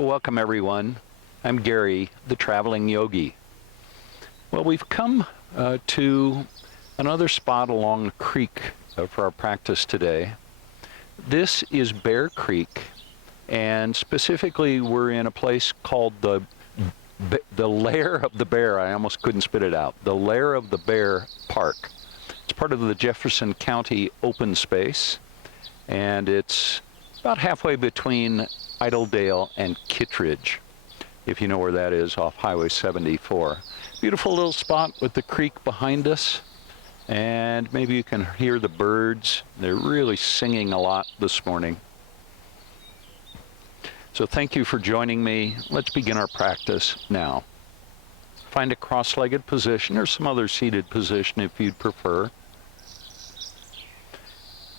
Welcome, everyone. I'm Gary, the traveling yogi. Well, we've come to another spot along the creek for our practice today. This is Bair Creek, and specifically we're in a place called the Lair of the Bair. I almost couldn't spit it out. The Lair of the Bair Park. It's part of the Jefferson County open space, and it's about halfway between Idledale and Kittredge, if you know where that is, off Highway 74. Beautiful little spot with the creek behind us, and maybe you can hear the birds. They're really singing a lot this morning. So thank you for joining me. Let's begin our practice now. Find a cross-legged position or some other seated position if you'd prefer.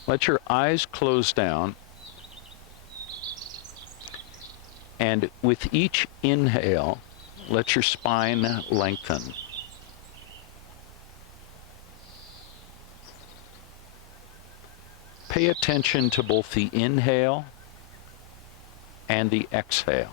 Let your eyes close down. And with each inhale, let your spine lengthen. Pay attention to both the inhale and the exhale.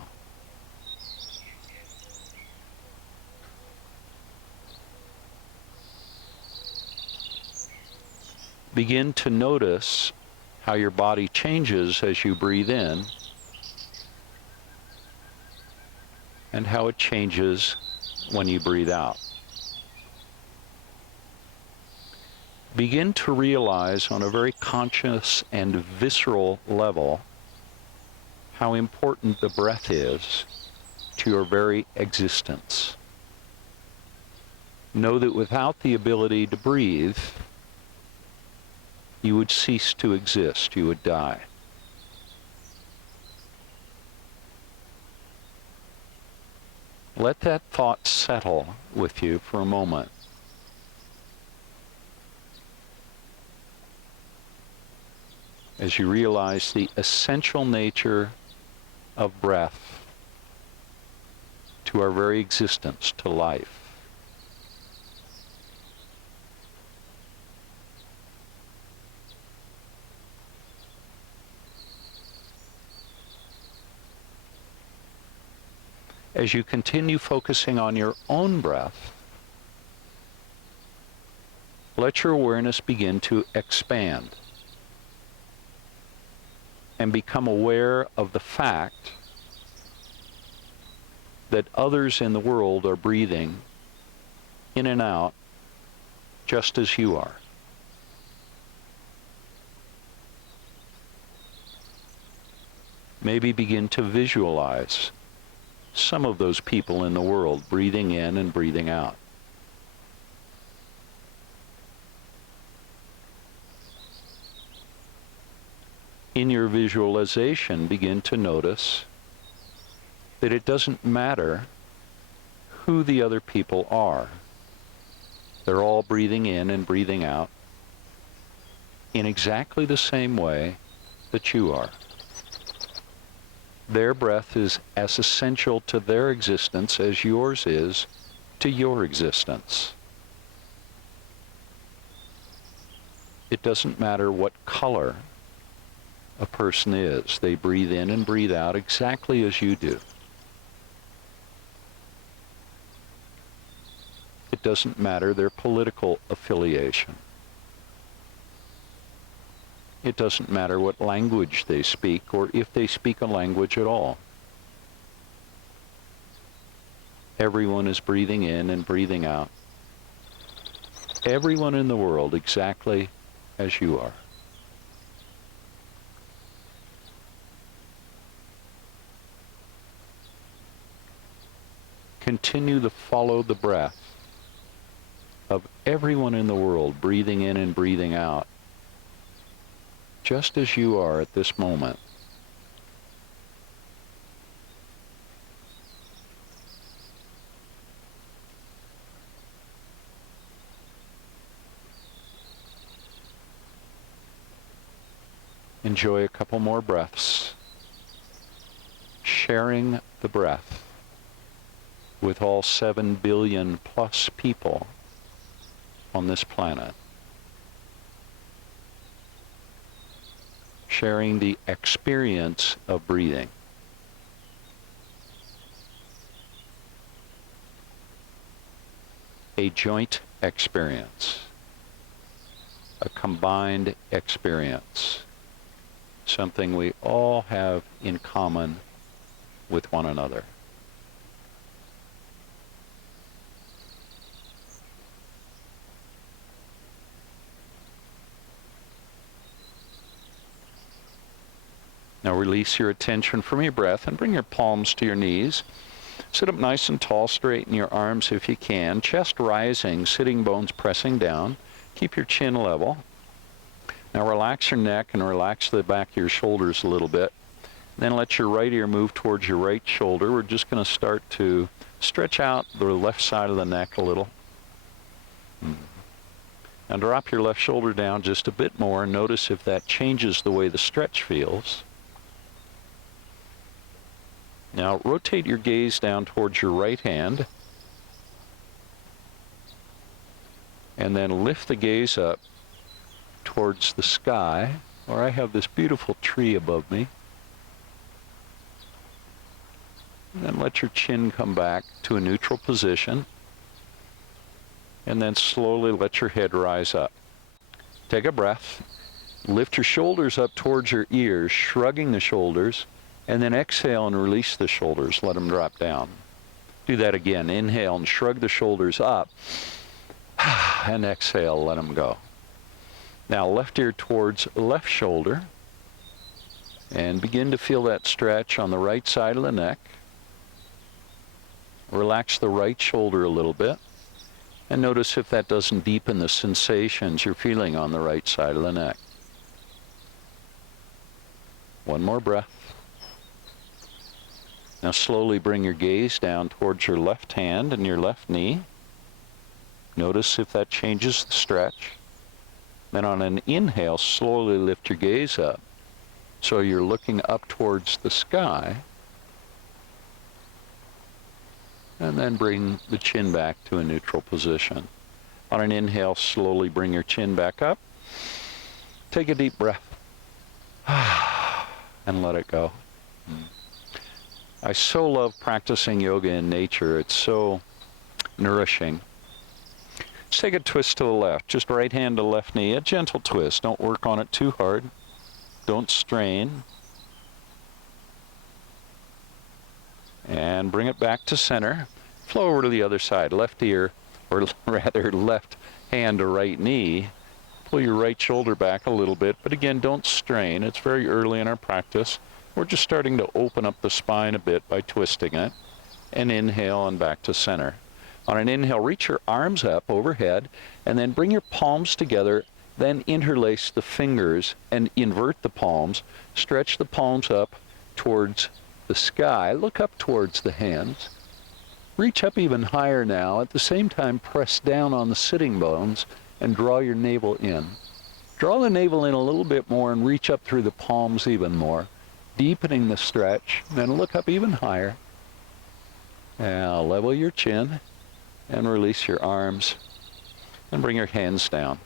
Begin to notice how your body changes as you breathe in, and how it changes when you breathe out. Begin to realize on a very conscious and visceral level how important the breath is to your very existence. Know that without the ability to breathe, you would cease to exist, you would die. Let that thought settle with you for a moment. As you realize the essential nature of breath to our very existence, to life. As you continue focusing on your own breath, let your awareness begin to expand and become aware of the fact that others in the world are breathing in and out just as you are. Maybe begin to visualize some of those people in the world breathing in and breathing out. In your visualization, begin to notice that it doesn't matter who the other people are. They're all breathing in and breathing out in exactly the same way that you are. Their breath is as essential to their existence as yours is to your existence. It doesn't matter what color a person is. They breathe in and breathe out exactly as you do. It doesn't matter their political affiliation. It doesn't matter what language they speak or if they speak a language at all. Everyone is breathing in and breathing out. Everyone in the world exactly as you are. Continue to follow the breath of everyone in the world breathing in and breathing out, just as you are at this moment. Enjoy a couple more breaths, sharing the breath with all 7 billion plus people on this planet. Sharing the experience of breathing. a joint experience, a combined experience, something we all have in common with one another. Now release your attention from your breath and bring your palms to your knees. Sit up nice and tall, straighten your arms if you can. Chest rising, sitting bones pressing down. Keep your chin level. Now relax your neck and relax the back of your shoulders a little bit. Then let your right ear move towards your right shoulder. We're just going to start to stretch out the left side of the neck a little. Now drop your left shoulder down just a bit more and notice if that changes the way the stretch feels. Now rotate your gaze down towards your right hand and then lift the gaze up towards the sky, where I have this beautiful tree above me. And then let your chin come back to a neutral position and then slowly let your head rise up. Take a breath. Lift your shoulders up towards your ears, shrugging the shoulders, and then exhale and release the shoulders. Let them drop down. Do that again. Inhale and shrug the shoulders up, and exhale, let them go. Now left ear towards left shoulder, and begin to feel that stretch on the right side of the neck. Relax the right shoulder a little bit, and notice if that doesn't deepen the sensations you're feeling on the right side of the neck. One more breath. Now slowly bring your gaze down towards your left hand and your left knee. Notice if that changes the stretch. Then on an inhale, slowly lift your gaze up so you're looking up towards the sky. And then bring the chin back to a neutral position. On an inhale, slowly bring your chin back up. Take a deep breath and let it go. I so love practicing yoga in nature. It's so nourishing. Let's take a twist to the left. Just right hand to left knee, a gentle twist. Don't work on it too hard. Don't strain. And bring it back to center. Flow over to the other side. Left ear, or rather left hand to right knee. Pull your right shoulder back a little bit, but again, don't strain. It's very early in our practice. We're just starting to open up the spine a bit by twisting it. And inhale and back to center. On an inhale, reach your arms up overhead, and then bring your palms together, then interlace the fingers and invert the palms. Stretch the palms up towards the sky. Look up towards the hands. Reach up even higher now. At the same time, press down on the sitting bones and draw your navel in. Draw the navel in a little bit more and reach up through the palms even more, deepening the stretch. Then look up even higher. Now level your chin and release your arms and bring your hands down.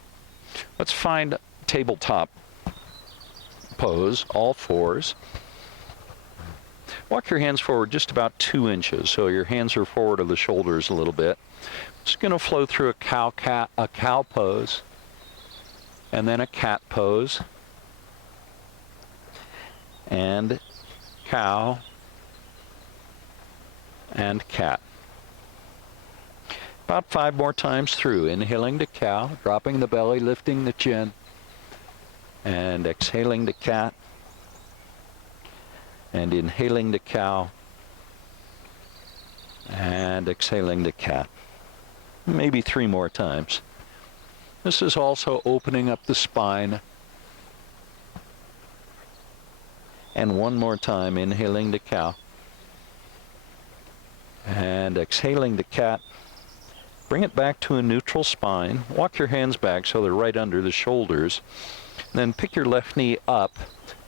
Let's find tabletop pose, all fours. Walk your hands forward just about 2 inches, so your hands are forward of the shoulders a little bit. Just going to flow through a cow pose, and then a cat pose, and cow, and cat. About 5 more times through. Inhaling to cow, dropping the belly, lifting the chin, and exhaling to cat, and inhaling to cow, and exhaling to cat. Maybe 3 more times. This is also opening up the spine. And 1 more time, inhaling to cow, and exhaling to cat. Bring it back to a neutral spine. Walk your hands back so they're right under the shoulders. Then pick your left knee up.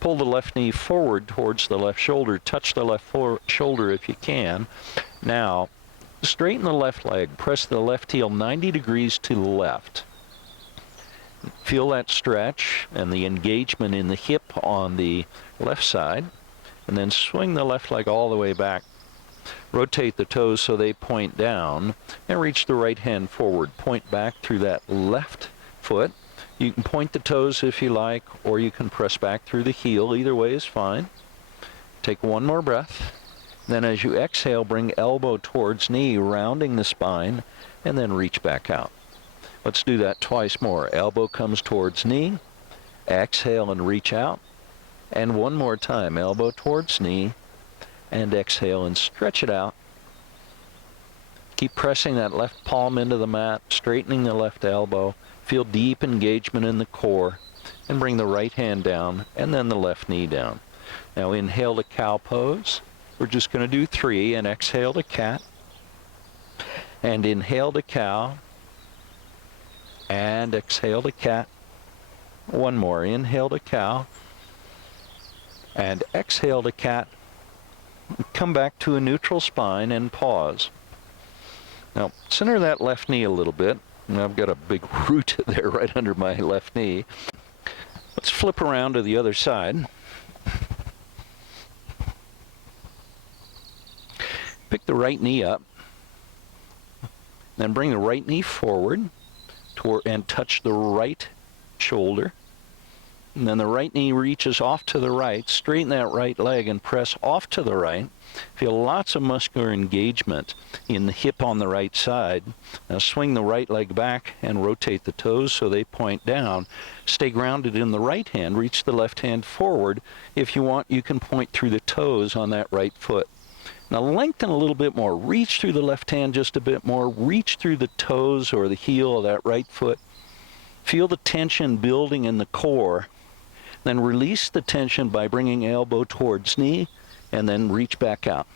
Pull the left knee forward towards the left shoulder. Touch the left shoulder if you can. Now, straighten the left leg. Press the left heel 90 degrees to the left. Feel that stretch and the engagement in the hip on the left side. And then swing the left leg all the way back. Rotate the toes so they point down, and reach the right hand forward. Point back through that left foot. You can point the toes if you like, or you can press back through the heel. Either way is fine. Take one more breath. Then as you exhale, bring elbow towards knee, rounding the spine, and then reach back out. Let's do that twice more. Elbow comes towards knee. Exhale and reach out. And one more time. Elbow towards knee. And exhale and stretch it out. Keep pressing that left palm into the mat, straightening the left elbow. Feel deep engagement in the core. And bring the right hand down, and then the left knee down. Now inhale to cow pose. We're just going to do 3, and exhale to cat. And inhale to cow. And exhale to cat. One more. Inhale to cow. And exhale to cat. Come back to a neutral spine and pause. Now, center that left knee a little bit. And I've got a big root there right under my left knee. Let's flip around to the other side. Pick the right knee up. Then bring the right knee forward and touch the right shoulder. And then the right knee reaches off to the right. Straighten that right leg and press off to the right. Feel lots of muscular engagement in the hip on the right side. Now swing the right leg back and rotate the toes so they point down. Stay grounded in the right hand. Reach the left hand forward. If you want, you can point through the toes on that right foot. Now lengthen a little bit more. Reach through the left hand just a bit more. Reach through the toes or the heel of that right foot. Feel the tension building in the core. Then release the tension by bringing elbow towards knee and then reach back out.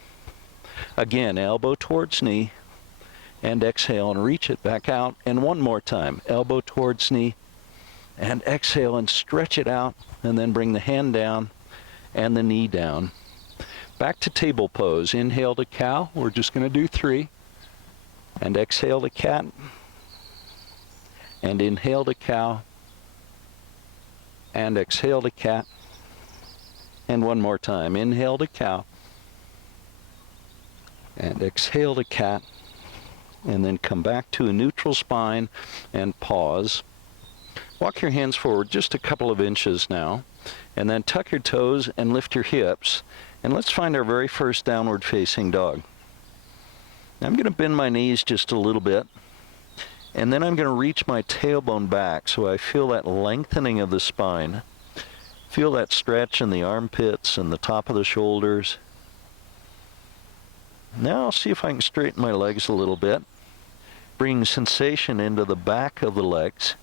Again, elbow towards knee and exhale and reach it back out. And one more time, elbow towards knee and exhale and stretch it out, and then bring the hand down and the knee down. Back to table pose. Inhale to cow. We're just going to do 3. And exhale to cat. And inhale to cow. And exhale to cat. And one more time. Inhale to cow. And exhale to cat. And then come back to a neutral spine and pause. Walk your hands forward just a couple of inches now. And then tuck your toes and lift your hips. And let's find our very first downward facing dog. I'm going to bend my knees just a little bit. And then I'm going to reach my tailbone back so I feel that lengthening of the spine. Feel that stretch in the armpits and the top of the shoulders. Now I'll see if I can straighten my legs a little bit. Bring sensation into the back of the legs.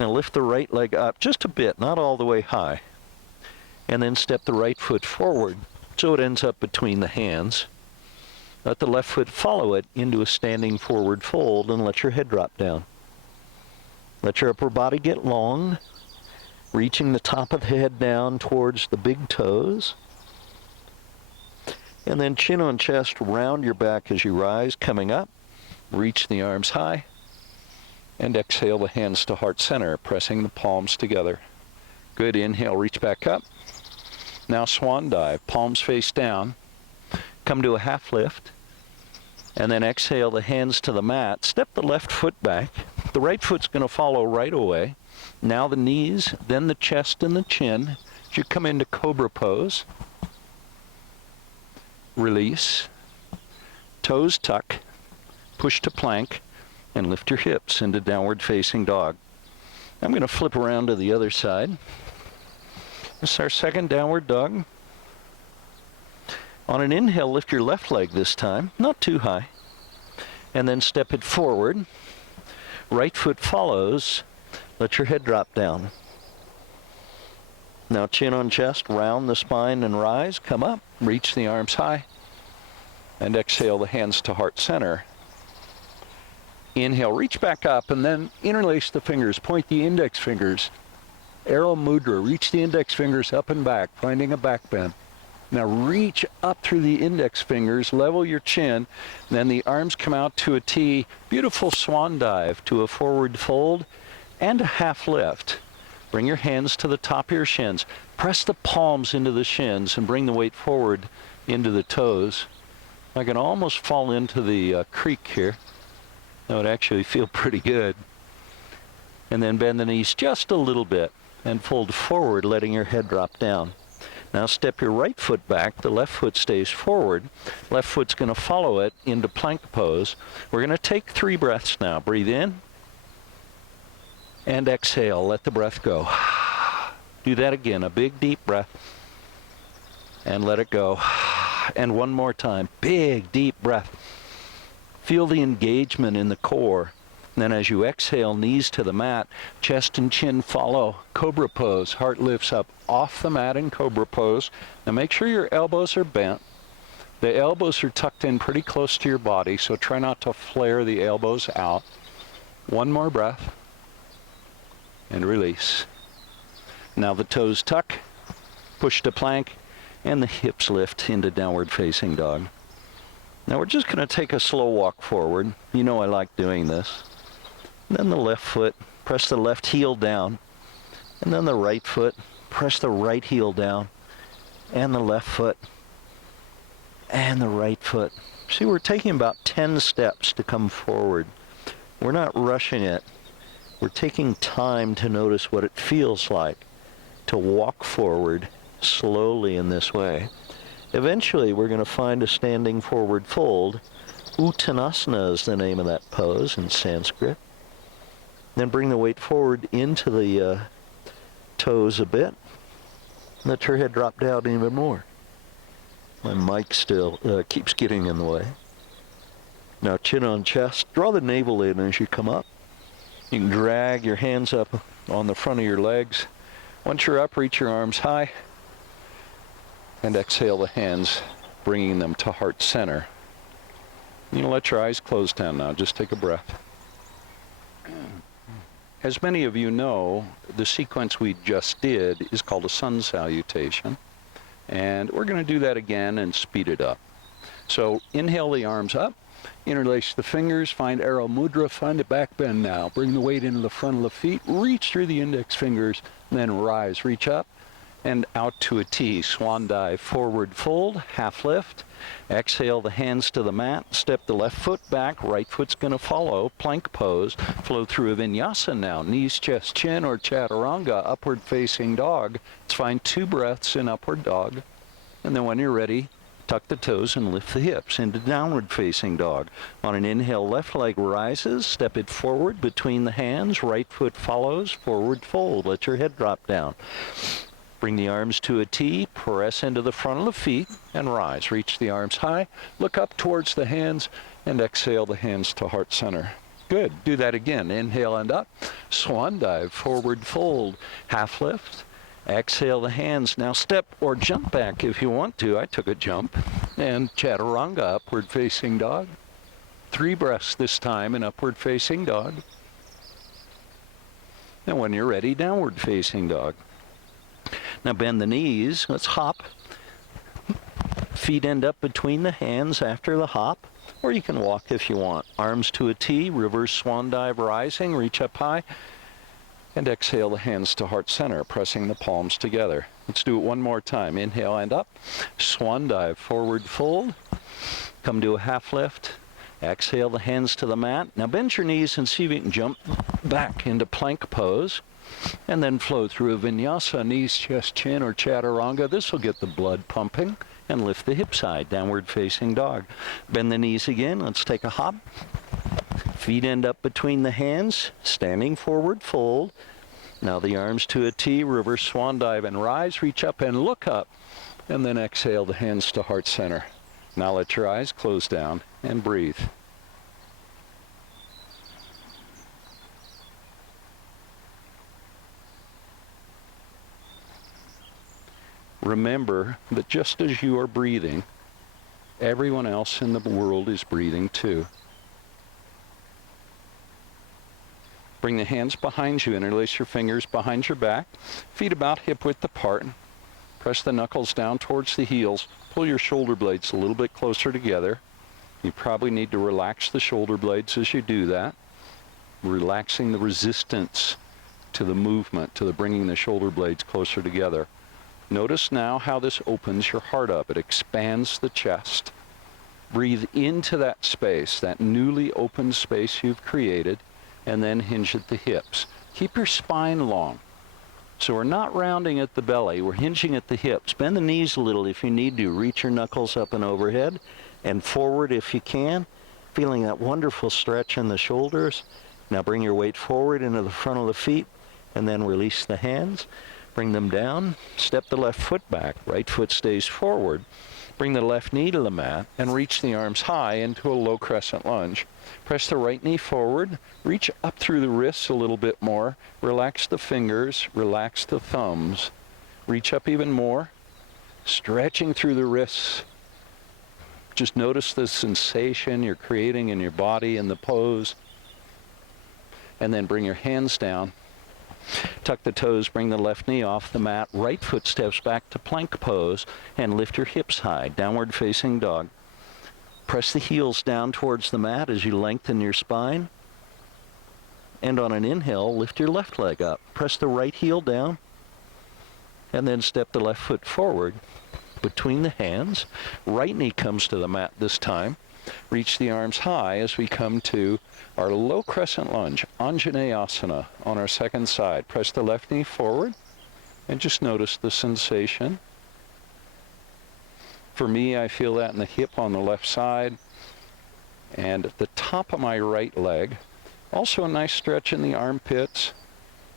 Now lift the right leg up just a bit, not all the way high. And then step the right foot forward so it ends up between the hands. Let the left foot follow it into a standing forward fold and let your head drop down. Let your upper body get long, reaching the top of the head down towards the big toes. And then chin on chest, round your back as you rise, coming up. Reach the arms high. And exhale the hands to heart center, pressing the palms together. Good. Inhale, reach back up. Now swan dive, palms face down. Come to a half lift. And then exhale the hands to the mat. Step the left foot back. The right foot's going to follow right away. Now the knees, then the chest and the chin. As you come into cobra pose. Release. Toes tuck. Push to plank. And lift your hips into downward facing dog. I'm going to flip around to the other side. This is our second downward dog. On an inhale, lift your left leg this time, not too high. And then step it forward. Right foot follows. Let your head drop down. Now chin on chest, round the spine and rise. Come up, reach the arms high. And exhale the hands to heart center. Inhale, reach back up and then interlace the fingers. Point the index fingers. Arrow mudra, reach the index fingers up and back, finding a back bend. Now reach up through the index fingers, level your chin, then the arms come out to a T. Beautiful swan dive to a forward fold and a half lift. Bring your hands to the top of your shins. Press the palms into the shins and bring the weight forward into the toes. I can almost fall into the creek here. That would actually feel pretty good. And then bend the knees just a little bit and fold forward, letting your head drop down. Now step your right foot back, the left foot stays forward. Left foot's going to follow it into plank pose. We're going to take 3 breaths now. Breathe in and exhale. Let the breath go. Do that again, a big deep breath. And let it go. And one more time, big deep breath. Feel the engagement in the core. And then as you exhale, knees to the mat, chest and chin follow. Cobra pose, heart lifts up off the mat in cobra pose. Now make sure your elbows are bent. The elbows are tucked in pretty close to your body, so try not to flare the elbows out. One more breath. And release. Now the toes tuck, push to plank, and the hips lift into downward facing dog. Now we're just going to take a slow walk forward. You know I like doing this. And then the left foot, press the left heel down. And then the right foot, press the right heel down. And the left foot. And the right foot. See, we're taking about 10 steps to come forward. We're not rushing it. We're taking time to notice what it feels like to walk forward slowly in this way. Eventually, we're going to find a standing forward fold. Uttanasana is the name of that pose in Sanskrit. Then bring the weight forward into the toes a bit. Let your head drop down even more. My mic still keeps getting in the way. Now chin on chest. Draw the navel in as you come up. You can drag your hands up on the front of your legs. Once you're up, reach your arms high. And exhale the hands, bringing them to heart center. You can let your eyes close down now. Just take a breath. As many of you know, the sequence we just did is called a sun salutation. And we're going to do that again and speed it up. So inhale the arms up. Interlace the fingers, find arrow mudra, find a back bend now. Bring the weight into the front of the feet, reach through the index fingers, then rise, reach up and out to a T. Swan dive, forward fold, half lift. Exhale the hands to the mat, step the left foot back, right foot's going to follow, plank pose, flow through a vinyasa now. Knees, chest, chin, or chaturanga, upward facing dog. Let's find 2 breaths in upward dog. And then when you're ready, tuck the toes and lift the hips into downward facing dog. On an inhale, left leg rises, step it forward between the hands, right foot follows, forward fold. Let your head drop down. Bring the arms to a T, press into the front of the feet, and rise. Reach the arms high, look up towards the hands, and exhale the hands to heart center. Good. Do that again. Inhale and up. Swan dive, forward fold, half lift. Exhale the hands. Now step or jump back if you want to. I took a jump. And chaturanga, upward facing dog. 3 breaths this time in upward facing dog. And when you're ready, downward facing dog. Now bend the knees. Let's hop. Feet end up between the hands after the hop. Or you can walk if you want. Arms to a T, reverse swan dive rising, reach up high. And exhale the hands to heart center, pressing the palms together. Let's do it one more time. Inhale and up. Swan dive, forward fold. Come to a half lift. Exhale the hands to the mat. Now bend your knees and see if you can jump back into plank pose. And then flow through a vinyasa, knees, chest, chin, or chaturanga. This will get the blood pumping. And lift the hip side, downward facing dog. Bend the knees again. Let's take a hop. Feet end up between the hands, standing forward fold. Now the arms to a T, reverse swan dive and rise, reach up and look up. And then exhale the hands to heart center. Now let your eyes close down and breathe. Remember that just as you are breathing, everyone else in the world is breathing too. Bring the hands behind you, interlace your fingers behind your back, feet about hip width apart. Press the knuckles down towards the heels. Pull your shoulder blades a little bit closer together. You probably need to relax the shoulder blades as you do that. Relaxing the resistance to the movement, to the bringing the shoulder blades closer together. Notice now how this opens your heart up. It expands the chest. Breathe into that space, that newly opened space you've created, and then hinge at the hips. Keep your spine long. So we're not rounding at the belly, we're hinging at the hips. Bend the knees a little if you need to. Reach your knuckles up and overhead and forward if you can. Feeling that wonderful stretch in the shoulders. Now bring your weight forward into the front of the feet and then release the hands. Bring them down. Step the left foot back. Right foot stays forward. Bring the left knee to the mat and reach the arms high into a low crescent lunge. Press the right knee forward. Reach up through the wrists a little bit more. Relax the fingers. Relax the thumbs. Reach up even more. Stretching through the wrists. Just notice the sensation you're creating in your body in the pose. And then bring your hands down. Tuck the toes, bring the left knee off the mat. Right foot steps back to plank pose and lift your hips high. Downward facing dog. Press the heels down towards the mat as you lengthen your spine. And on an inhale, lift your left leg up. Press the right heel down. And then step the left foot forward between the hands. Right knee comes to the mat this time. Reach the arms high as we come to our low crescent lunge, Anjaneyasana, on our second side. Press the left knee forward and just notice the sensation. For me, I feel that in the hip on the left side and at the top of my right leg. Also a nice stretch in the armpits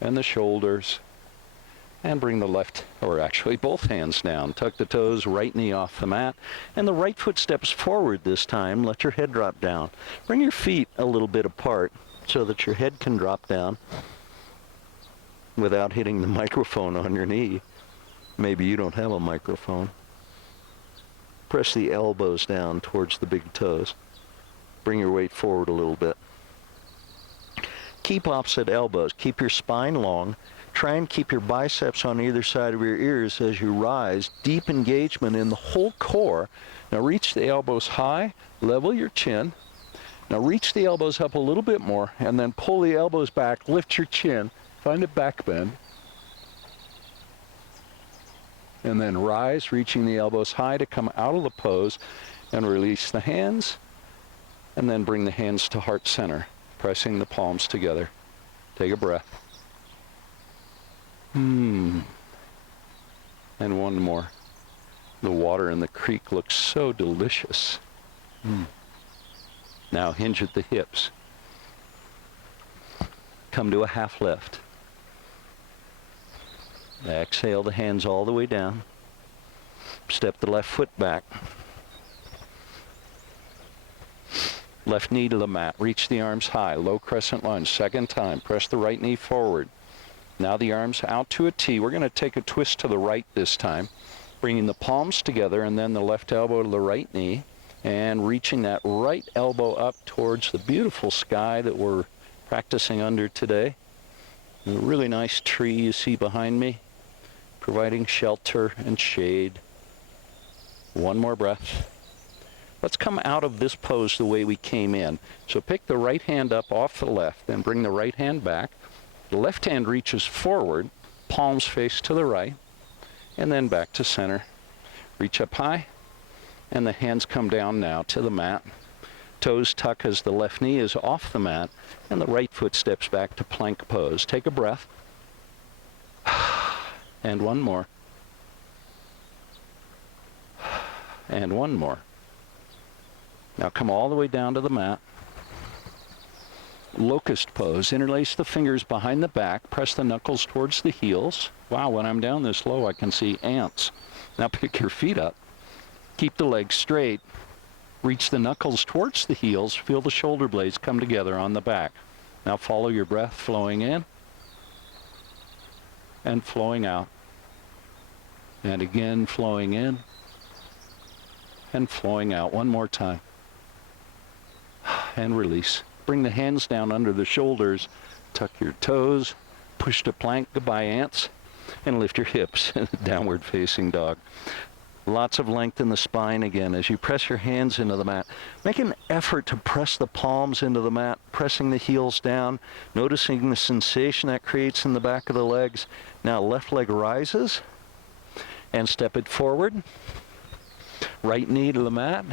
and the shoulders. And bring the left, or actually both hands down. Tuck the toes, right knee off the mat. And the right foot steps forward this time. Let your head drop down. Bring your feet a little bit apart so that your head can drop down without hitting the microphone on your knee. Maybe you don't have a microphone. Press the elbows down towards the big toes. Bring your weight forward a little bit. Keep opposite elbows. Keep your spine long. Try and keep your biceps on either side of your ears as you rise. Deep engagement in the whole core. Now reach the elbows high, level your chin. Now reach the elbows up a little bit more and then pull the elbows back, lift your chin, find a back bend. And then rise, reaching the elbows high to come out of the pose and release the hands. And then bring the hands to heart center, pressing the palms together. Take a breath. And one more. The water in the creek looks so delicious. Now hinge at the hips. Come to a half lift. Exhale the hands all the way down. Step the left foot back. Left knee to the mat. Reach the arms high. Low crescent lunge. Second time. Press the right knee forward. Now the arms out to a T. We're going to take a twist to the right this time, bringing the palms together and then the left elbow to the right knee and reaching that right elbow up towards the beautiful sky that we're practicing under today. A really nice tree you see behind me, providing shelter and shade. One more breath. Let's come out of this pose the way we came in. So pick the right hand up off the left, then bring the right hand back. The left hand reaches forward, palms face to the right, and then back to center. Reach up high, and the hands come down now to the mat. Toes tuck as the left knee is off the mat, and the right foot steps back to plank pose. Take a breath. And one more. And one more. Now come all the way down to the mat. Locust pose. Interlace the fingers behind the back. Press the knuckles towards the heels. Wow, when I'm down this low, I can see ants. Now pick your feet up. Keep the legs straight. Reach the knuckles towards the heels. Feel the shoulder blades come together on the back. Now follow your breath flowing in and flowing out. And again flowing in and flowing out. One more time. And release. Bring the hands down under the shoulders, tuck your toes, push to plank, goodbye ants, and lift your hips, downward facing dog. Lots of length in the spine again as you press your hands into the mat. Make an effort to press the palms into the mat, pressing the heels down, noticing the sensation that creates in the back of the legs. Now left leg rises, and step it forward. Right knee to the mat.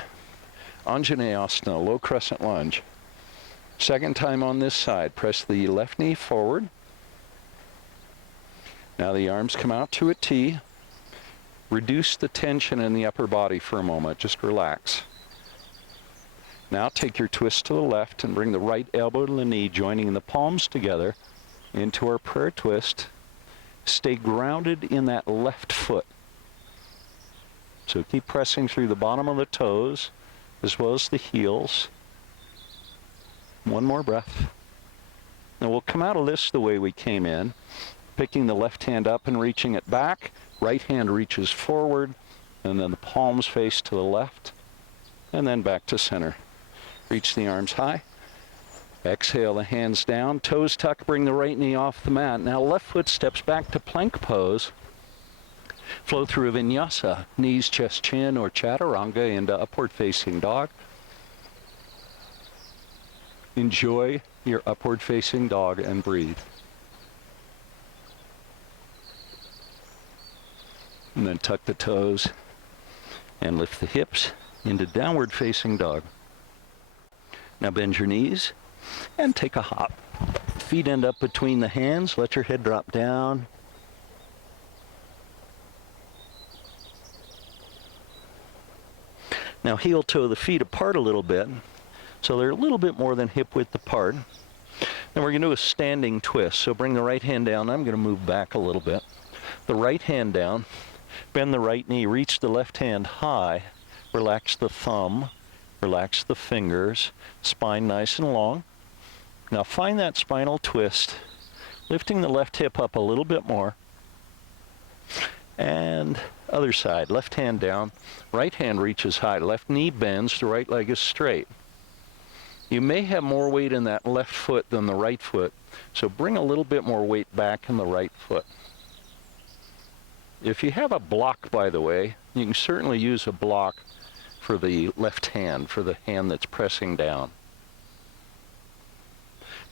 Anjaneyasana, low crescent lunge. Second time on this side, press the left knee forward. Now the arms come out to a T. Reduce the tension in the upper body for a moment, just relax. Now take your twist to the left and bring the right elbow to the knee, joining the palms together into our prayer twist. Stay grounded in that left foot. So keep pressing through the bottom of the toes as well as the heels. One more breath. Now we'll come out of this the way we came in, picking the left hand up and reaching it back. Right hand reaches forward, and then the palms face to the left, and then back to center. Reach the arms high. Exhale the hands down, toes tuck, bring the right knee off the mat. Now left foot steps back to plank pose. Flow through a vinyasa, knees, chest, chin, or chaturanga into upward facing dog. Enjoy your upward facing dog and breathe. And then tuck the toes and lift the hips into downward facing dog. Now bend your knees and take a hop. Feet end up between the hands, let your head drop down. Now heel toe the feet apart a little bit, so they're a little bit more than hip width apart. Then we're going to do a standing twist. So bring the right hand down. I'm going to move back a little bit. The right hand down, bend the right knee, reach the left hand high, relax the thumb, relax the fingers, spine nice and long. Now find that spinal twist, lifting the left hip up a little bit more. And other side, left hand down, right hand reaches high, left knee bends, the right leg is straight. You may have more weight in that left foot than the right foot, so bring a little bit more weight back in the right foot. If you have a block, by the way, you can certainly use a block for the left hand, for the hand that's pressing down.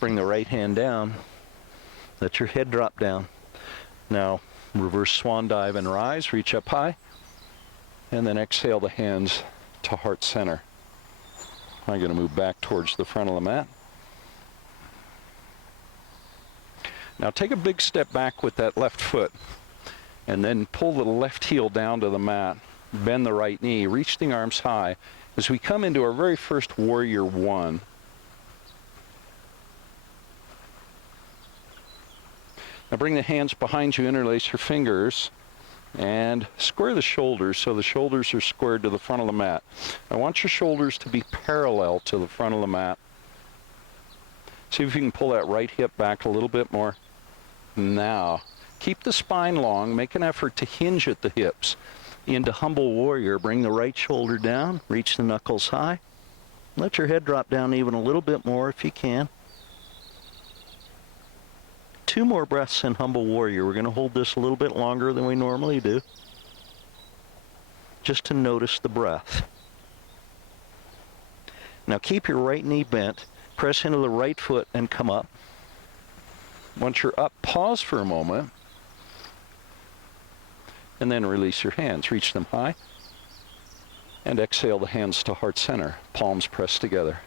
Bring the right hand down, let your head drop down. Now, reverse swan dive and rise, reach up high, and then exhale the hands to heart center. I'm going to move back towards the front of the mat. Now take a big step back with that left foot, and then pull the left heel down to the mat, bend the right knee, reach the arms high as we come into our very first warrior one. Now bring the hands behind you, interlace your fingers, and square the shoulders so the shoulders are squared to the front of the mat. I want your shoulders to be parallel to the front of the mat. See if you can pull that right hip back a little bit more. Now, keep the spine long, make an effort to hinge at the hips. Into humble warrior, bring the right shoulder down, reach the knuckles high. Let your head drop down even a little bit more if you can. 2 more breaths in humble warrior. We're going to hold this a little bit longer than we normally do, just to notice the breath. Now keep your right knee bent, press into the right foot and come up. Once you're up, pause for a moment, and then release your hands. Reach them high, and exhale the hands to heart center, palms pressed together.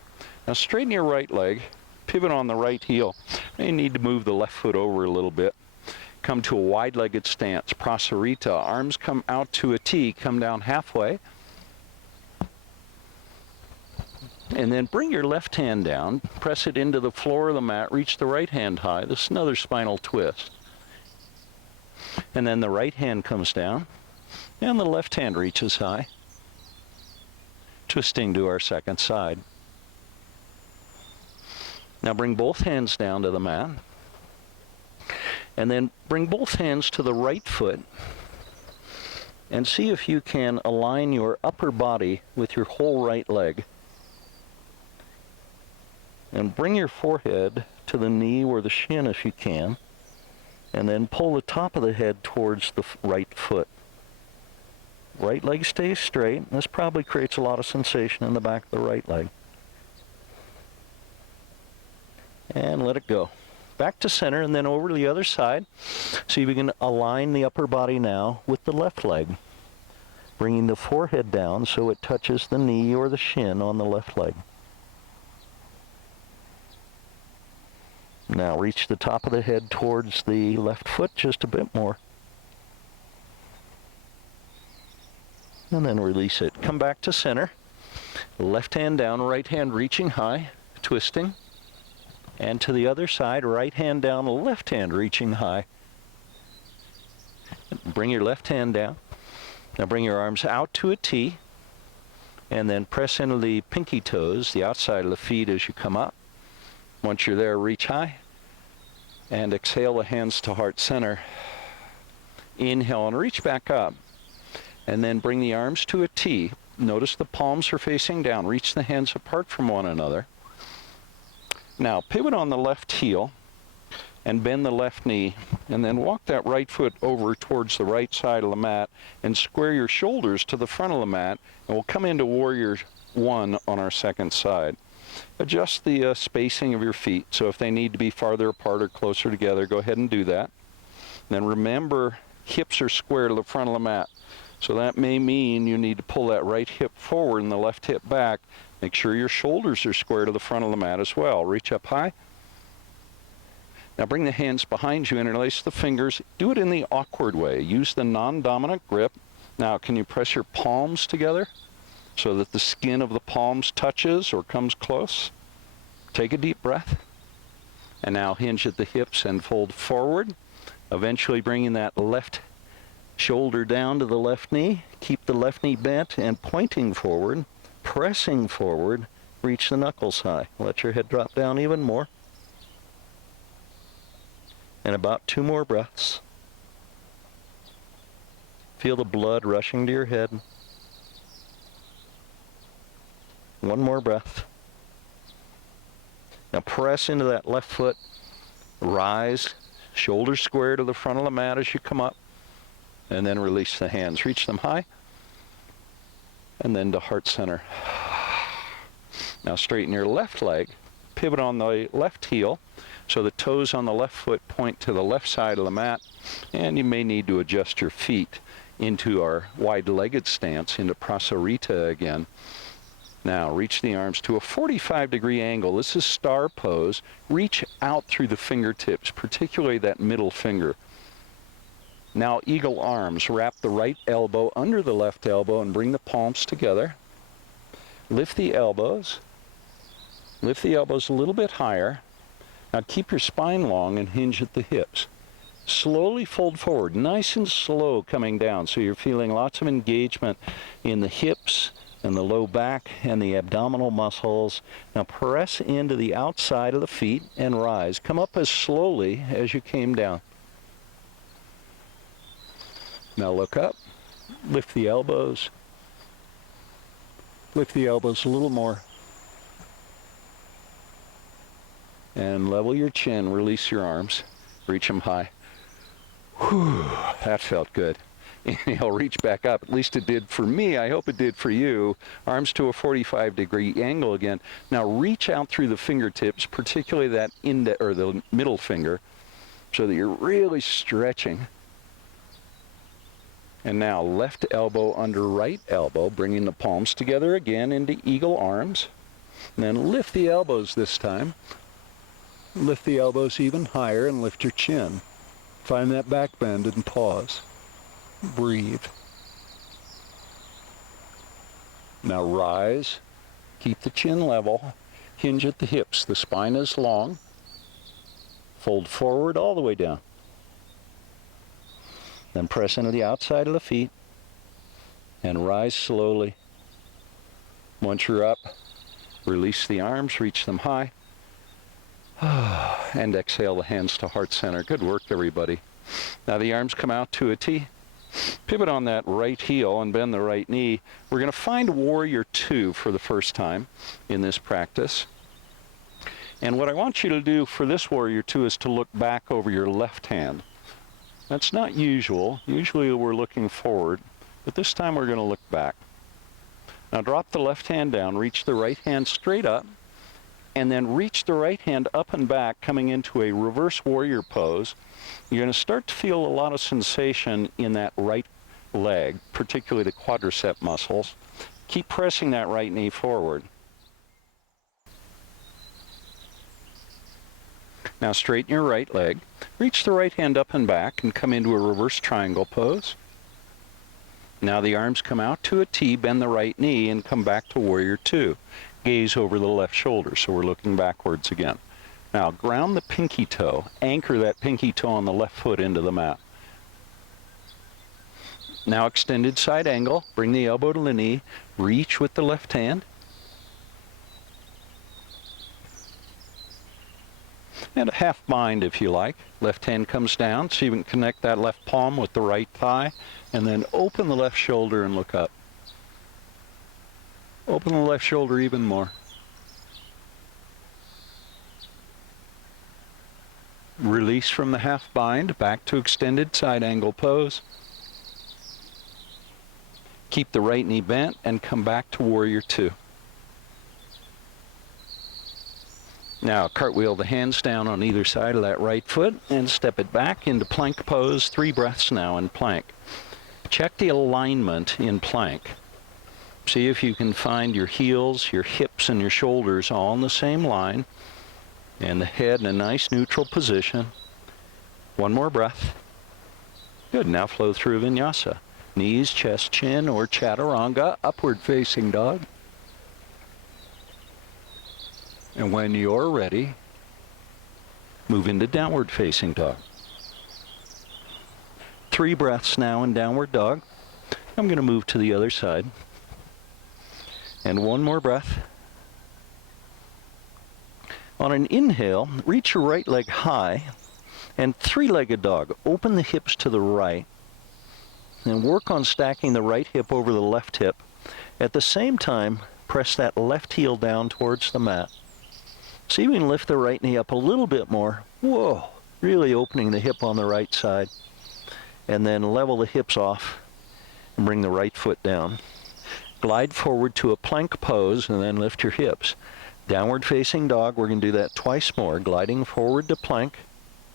Now straighten your right leg, pivot on the right heel. You need to move the left foot over a little bit. Come to a wide-legged stance, prasarita. Arms come out to a T, come down halfway. And then bring your left hand down, press it into the floor of the mat, reach the right hand high. This is another spinal twist. And then the right hand comes down, and the left hand reaches high, twisting to our second side. Now bring both hands down to the mat, and then bring both hands to the right foot, and see if you can align your upper body with your whole right leg. And bring your forehead to the knee or the shin if you can, and then pull the top of the head towards the right foot. Right leg stays straight. This probably creates a lot of sensation in the back of the right leg. And let it go. back to center, and then over to the other side. So you begin to align the upper body now with the left leg, bringing the forehead down so it touches the knee or the shin on the left leg. Now reach the top of the head towards the left foot just a bit more. And then release it. Come back to center. Left hand down, right hand reaching high, twisting. And to the other side, right hand down, left hand reaching high. Bring your left hand down. Now bring your arms out to a T, and then press into the pinky toes, the outside of the feet as you come up. Once you're there, reach high, and exhale the hands to heart center. Inhale and reach back up, and then bring the arms to a T. Notice the palms are facing down. Reach the hands apart from one another. Now pivot on the left heel and bend the left knee, and then walk that right foot over towards the right side of the mat and square your shoulders to the front of the mat, and we'll come into Warrior One on our second side. Adjust the spacing of your feet, so if they need to be farther apart or closer together, go ahead and do that. Then remember, hips are square to the front of the mat, so that may mean you need to pull that right hip forward and the left hip back. Make sure your shoulders are square to the front of the mat as well. Reach up high. Now bring the hands behind you, interlace the fingers. Do it in the awkward way. Use the non-dominant grip. Now, can you press your palms together so that the skin of the palms touches or comes close? Take a deep breath. And now hinge at the hips and fold forward, eventually bringing that left shoulder down to the left knee. Keep the left knee bent and pointing forward, pressing forward. Reach the knuckles high. Let your head drop down even more. And about 2 more breaths. Feel the blood rushing to your head. 1 more breath. Now press into that left foot. Rise, shoulders square to the front of the mat as you come up. And then release the hands. Reach them high. And then to heart center. Now straighten your left leg. Pivot on the left heel, so the toes on the left foot point to the left side of the mat, and you may need to adjust your feet into our wide-legged stance, into Prasarita again. Now reach the arms to a 45-degree angle. This is star pose. Reach out through the fingertips, particularly that middle finger. Now eagle arms. Wrap the right elbow under the left elbow and bring the palms together. Lift the elbows. Lift the elbows a little bit higher. Now keep your spine long and hinge at the hips. Slowly fold forward, nice and slow coming down, so you're feeling lots of engagement in the hips and the low back and the abdominal muscles. Now press into the outside of the feet and rise. Come up as slowly as you came down. Now look up, lift the elbows. Lift the elbows a little more. And level your chin, release your arms, reach them high. Whew, that felt good. Inhale, reach back up. At least it did for me. I hope it did for you. Arms to a 45-degree angle again. Now reach out through the fingertips, particularly that the middle finger, so that you're really stretching. And now left elbow under right elbow, bringing the palms together again into eagle arms. And then lift the elbows this time. Lift the elbows even higher and lift your chin. Find that back bend and pause. Breathe. Now rise. Keep the chin level. Hinge at the hips. The spine is long. Fold forward all the way down. Then press into the outside of the feet and rise slowly. Once you're up, release the arms, reach them high. And exhale the hands to heart center. Good work, everybody. Now the arms come out to a T. Pivot on that right heel and bend the right knee. We're going to find Warrior Two for the first time in this practice. And what I want you to do for this Warrior Two is to look back over your left hand. That's not usual. Usually we're looking forward, but this time we're going to look back. Now drop the left hand down, reach the right hand straight up, and then reach the right hand up and back, coming into a reverse warrior pose. You're going to start to feel a lot of sensation in that right leg, particularly the quadricep muscles. Keep pressing that right knee forward. Now straighten your right leg, reach the right hand up and back and come into a reverse triangle pose. Now the arms come out to a T, bend the right knee and come back to warrior two. Gaze over the left shoulder, so we're looking backwards again. Now ground the pinky toe, anchor that pinky toe on the left foot into the mat. Now extended side angle, bring the elbow to the knee, reach with the left hand. And a half bind if you like. Left hand comes down, so you can connect that left palm with the right thigh, and then open the left shoulder and look up. Open the left shoulder even more. Release from the half bind, back to extended side angle pose. Keep the right knee bent and come back to warrior two. Now cartwheel the hands down on either side of that right foot and step it back into plank pose. 3 breaths now in plank. Check the alignment in plank. See if you can find your heels, your hips, and your shoulders all in the same line, and the head in a nice neutral position. 1 more breath. Good, now flow through vinyasa. Knees, chest, chin, or chaturanga, upward facing dog. And when you're ready, move into downward facing dog. 3 breaths now in downward dog. I'm going to move to the other side. And 1 more breath. On an inhale, reach your right leg high and 3-legged dog. Open the hips to the right and work on stacking the right hip over the left hip. At the same time, press that left heel down towards the mat. See if we can lift the right knee up a little bit more. Whoa, really opening the hip on the right side. And then level the hips off and bring the right foot down. Glide forward to a plank pose and then lift your hips. Downward facing dog, we're going to do that twice more. Gliding forward to plank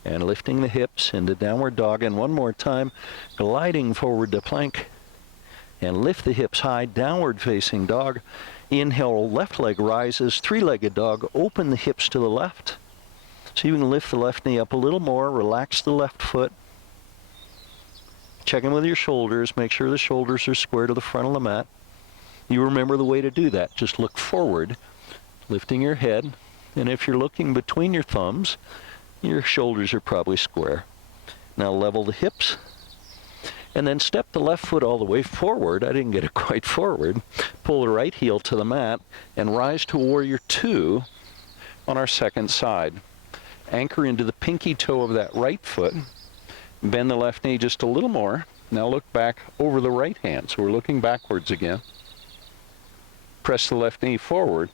and lifting the hips into downward dog. And 1 more time, gliding forward to plank and lift the hips high, downward facing dog. Inhale, left leg rises, 3-legged dog, open the hips to the left. So you can lift the left knee up a little more, relax the left foot. Check in with your shoulders, make sure the shoulders are square to the front of the mat. You remember the way to do that. Just look forward, lifting your head, and if you're looking between your thumbs, your shoulders are probably square. Now level the hips, and then step the left foot all the way forward. I didn't get it quite forward. Pull the right heel to the mat and rise to warrior two on our second side. Anchor into the pinky toe of that right foot. Bend the left knee just a little more. Now look back over the right hand. So we're looking backwards again. Press the left knee forward.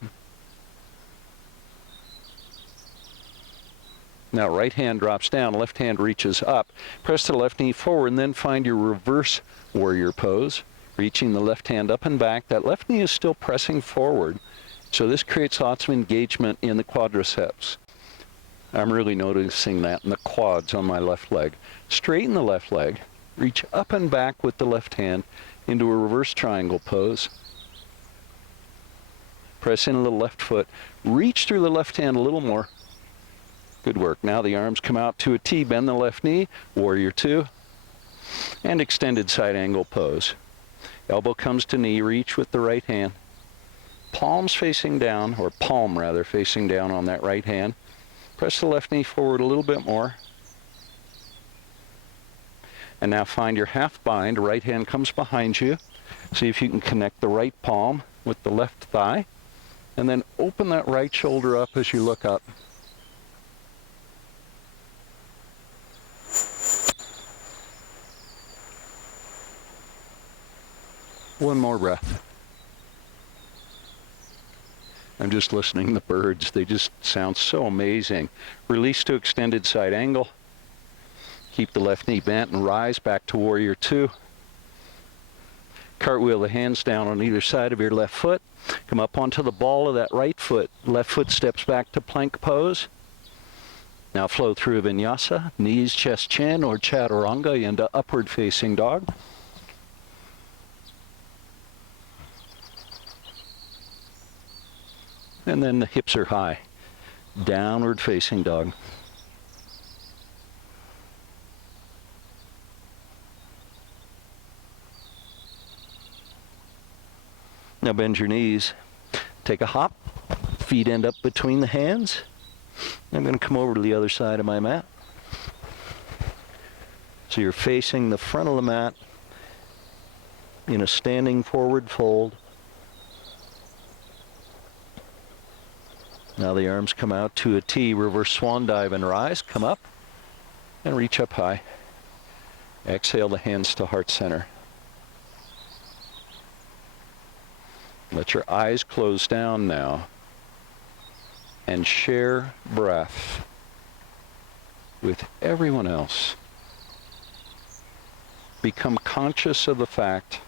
Now right hand drops down, left hand reaches up. Press the left knee forward and then find your reverse warrior pose. Reaching the left hand up and back. That left knee is still pressing forward. So this creates lots of engagement in the quadriceps. I'm really noticing that in the quads on my left leg. Straighten the left leg. Reach up and back with the left hand into a reverse triangle pose. Press in the left foot. Reach through the left hand a little more. Good work. Now the arms come out to a T. Bend the left knee. Warrior two. And extended side angle pose. Elbow comes to knee. Reach with the right hand. Palms facing down, or palm rather, facing down on that right hand. Press the left knee forward a little bit more. And now find your half bind. Right hand comes behind you. See if you can connect the right palm with the left thigh. And then open that right shoulder up as you look up. One more breath. I'm just listening to the birds. They just sound so amazing. Release to extended side angle. Keep the left knee bent and rise back to warrior two. Cartwheel the hands down on either side of your left foot. Come up onto the ball of that right foot. Left foot steps back to plank pose. Now flow through vinyasa, knees, chest, chin, or chaturanga into upward facing dog. And then the hips are high. Downward facing dog. Now bend your knees. Take a hop. Feet end up between the hands. I'm going to come over to the other side of my mat. So you're facing the front of the mat in a standing forward fold. Now the arms come out to a T, reverse swan dive and rise. Come up and reach up high. Exhale the hands to heart center. Let your eyes close down now and share breath with everyone else. Become conscious of the fact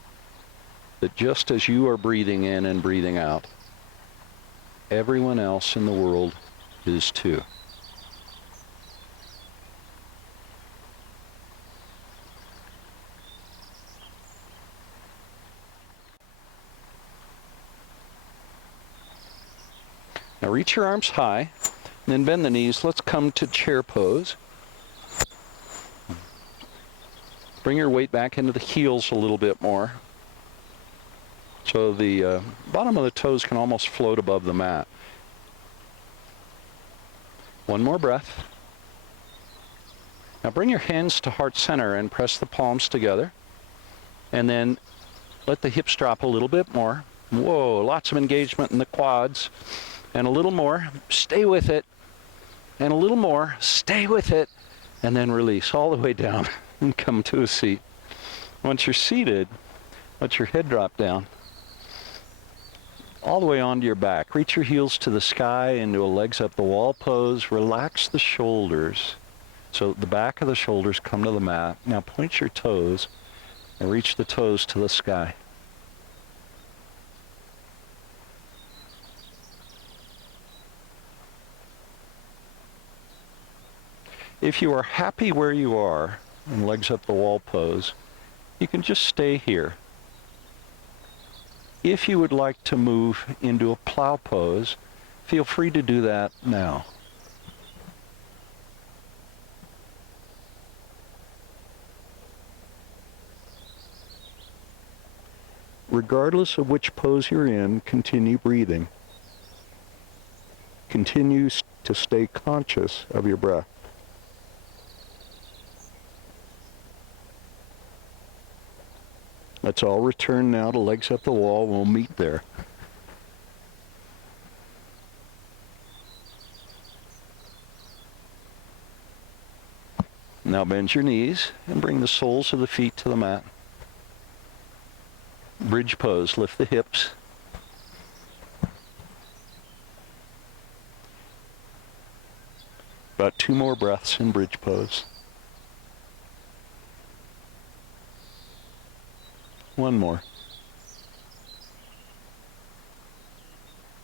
that just as you are breathing in and breathing out, everyone else in the world is too. Now reach your arms high, and then bend the knees. Let's come to chair pose. Bring your weight back into the heels a little bit more, so the bottom of the toes can almost float above the mat. One more breath. Now bring your hands to heart center and press the palms together. And then let the hips drop a little bit more. Whoa, lots of engagement in the quads. And a little more. Stay with it. And a little more. Stay with it. And then release all the way down and come to a seat. Once you're seated, let your head drop down all the way onto your back. Reach your heels to the sky into a legs up the wall pose. Relax the shoulders. So the back of the shoulders come to the mat. Now point your toes and reach the toes to the sky. If you are happy where you are in legs up the wall pose, you can just stay here. If you would like to move into a plow pose, feel free to do that now. Regardless of which pose you're in, continue breathing. Continue to stay conscious of your breath. Let's all return now to legs up the wall. We'll meet there. Now bend your knees and bring the soles of the feet to the mat. Bridge pose, lift the hips. About 2 more breaths in bridge pose. 1 more.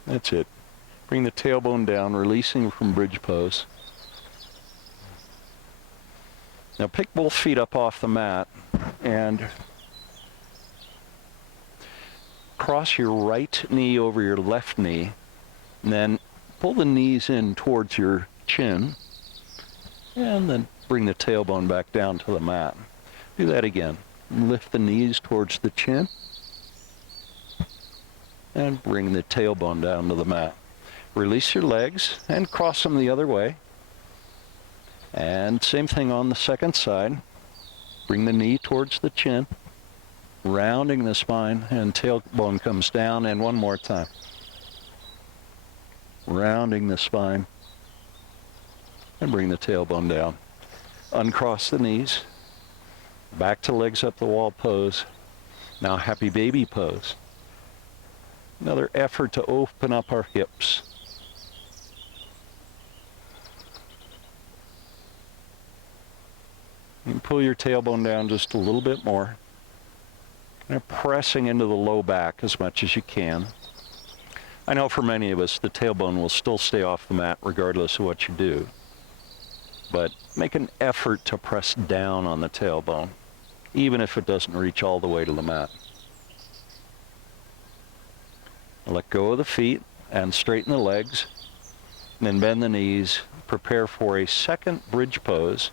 That's it. Bring the tailbone down, releasing from bridge pose. Now pick both feet up off the mat and cross your right knee over your left knee, and then pull the knees in towards your chin, and then bring the tailbone back down to the mat. Do that again. Lift the knees towards the chin, and bring the tailbone down to the mat. Release your legs and cross them the other way. And same thing on the second side. Bring the knee towards the chin, rounding the spine, and tailbone comes down. And one more time. Rounding the spine, and bring the tailbone down. Uncross the knees. Back to legs up the wall pose. Now happy baby pose. Another effort to open up our hips. You can pull your tailbone down just a little bit more. And pressing into the low back as much as you can. I know for many of us, the tailbone will still stay off the mat regardless of what you do. But make an effort to press down on the tailbone, even if it doesn't reach all the way to the mat. Let go of the feet and straighten the legs. And then bend the knees. Prepare for a second bridge pose,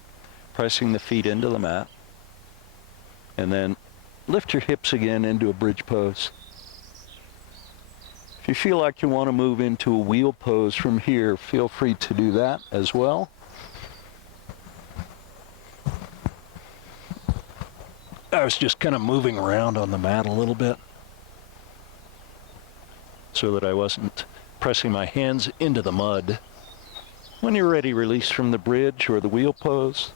pressing the feet into the mat. And then lift your hips again into a bridge pose. If you feel like you want to move into a wheel pose from here, feel free to do that as well. I was just kind of moving around on the mat a little bit so that I wasn't pressing my hands into the mud. When you're ready, release from the bridge or the wheel pose.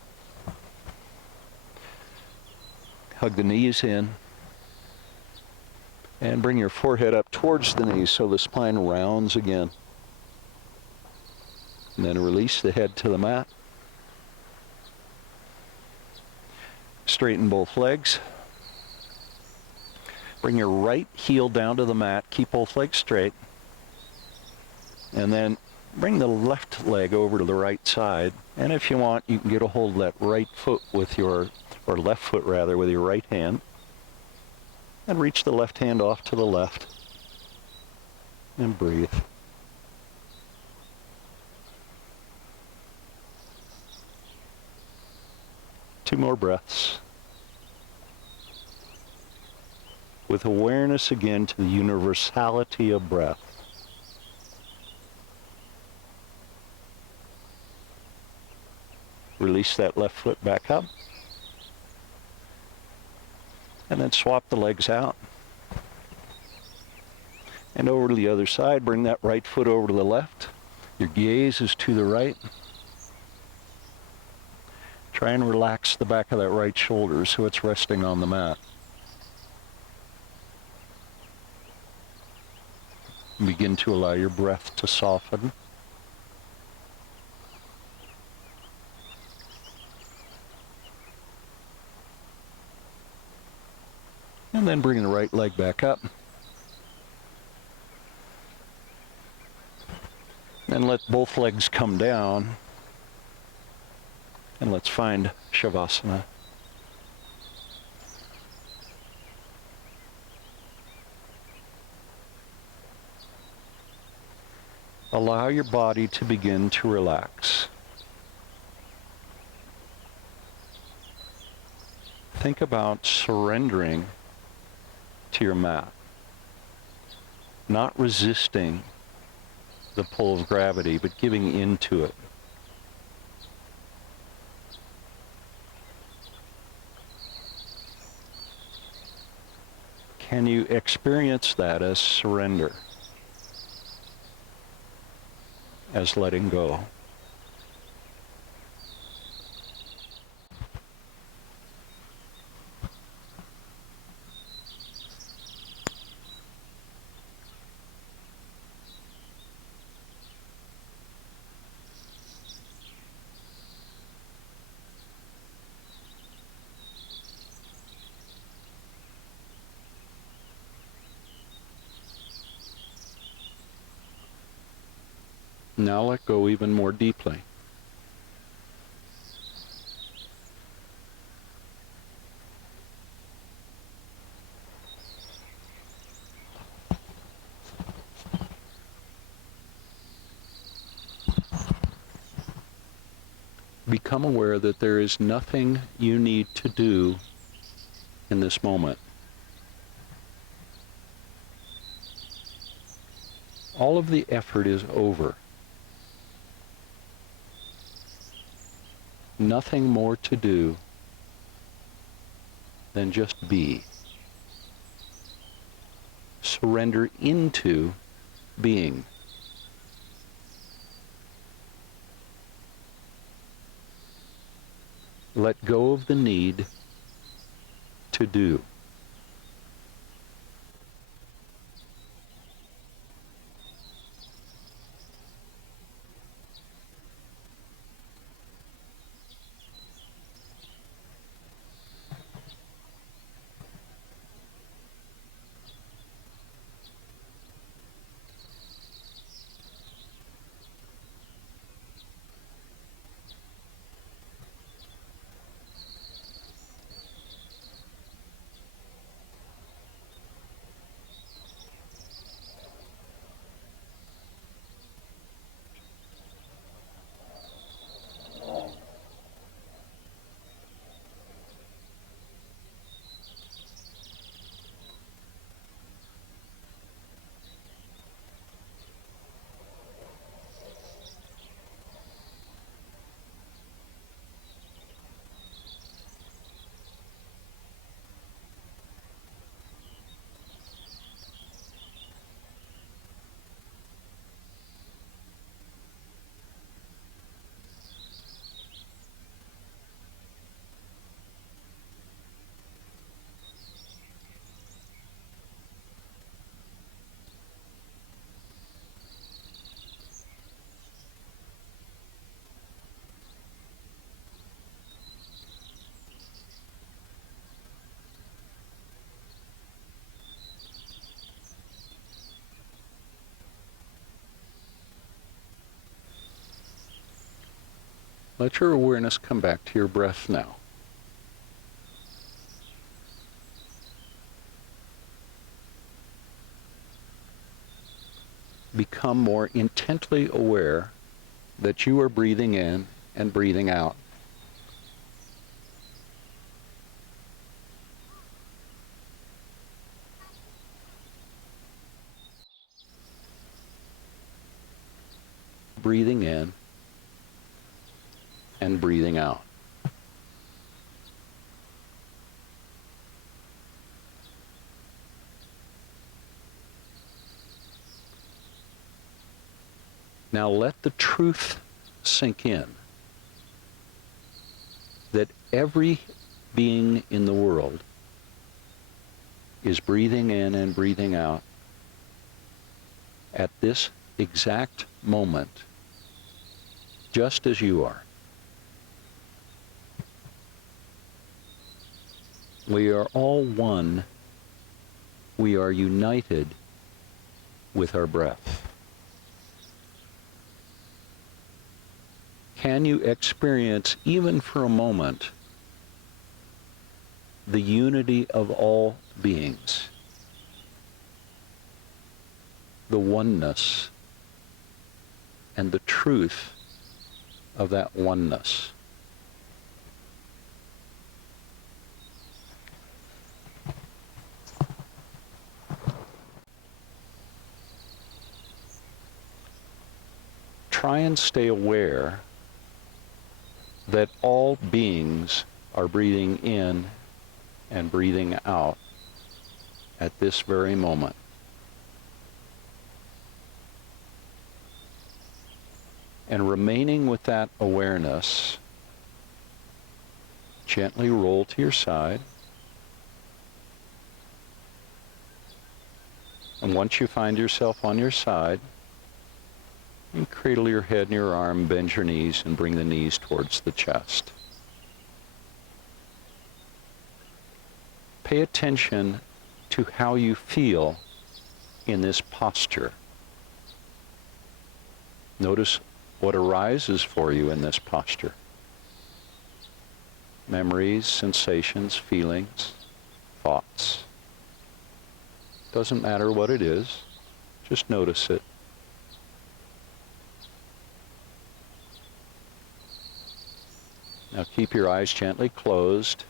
Hug the knees in. And bring your forehead up towards the knees so the spine rounds again. And then release the head to the mat. Straighten both legs. Bring your right heel down to the mat. Keep both legs straight. And then bring the left leg over to the right side. And if you want, you can get a hold of that right foot with your, or left foot rather, with your right hand. And reach the left hand off to the left. And breathe. Two more breaths. With awareness again to the universality of breath. Release that left foot back up. And then swap the legs out. And over to the other side, bring that right foot over to the left. Your gaze is to the right. Try and relax the back of that right shoulder so it's resting on the mat. Begin to allow your breath to soften. And then bring the right leg back up. And let both legs come down. And let's find Shavasana. Allow your body to begin to relax. Think about surrendering to your mat, not resisting the pull of gravity, but giving into it. Can you experience that as surrender, as letting go? Now let go even more deeply. Become aware that there is nothing you need to do in this moment. All of the effort is over. Nothing more to do than just be. Surrender into being. Let go of the need to do. Let your awareness come back to your breath now. Become more intently aware that you are breathing in and breathing out. Breathing in and breathing out. Now let the truth sink in that every being in the world is breathing in and breathing out at this exact moment, just as you are. We are all one. We are united with our breath. Can you experience, even for a moment, the unity of all beings, the oneness and the truth of that oneness? Try and stay aware that all beings are breathing in and breathing out at this very moment. And remaining with that awareness, gently roll to your side. And once you find yourself on your side, you cradle your head in your arm, bend your knees, and bring the knees towards the chest. Pay attention to how you feel in this posture. Notice what arises for you in this posture. Memories, sensations, feelings, thoughts. Doesn't matter what it is, just notice it. Now keep your eyes gently closed,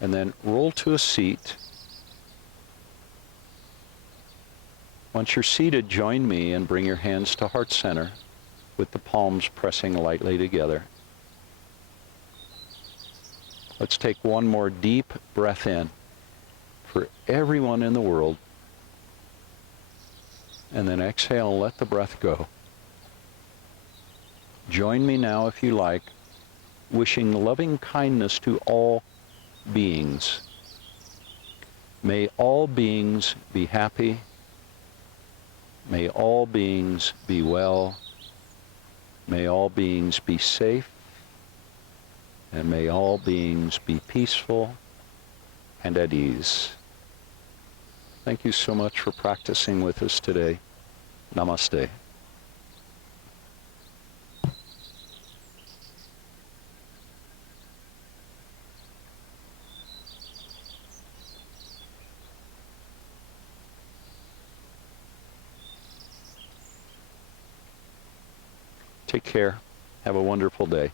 and then roll to a seat. Once you're seated, join me and bring your hands to heart center with the palms pressing lightly together. Let's take one more deep breath in for everyone in the world, and then exhale and let the breath go. Join me now, if you like, wishing loving kindness to all beings. May all beings be happy. May all beings be well. May all beings be safe. And may all beings be peaceful and at ease. Thank you so much for practicing with us today. Namaste. Take care. Have a wonderful day.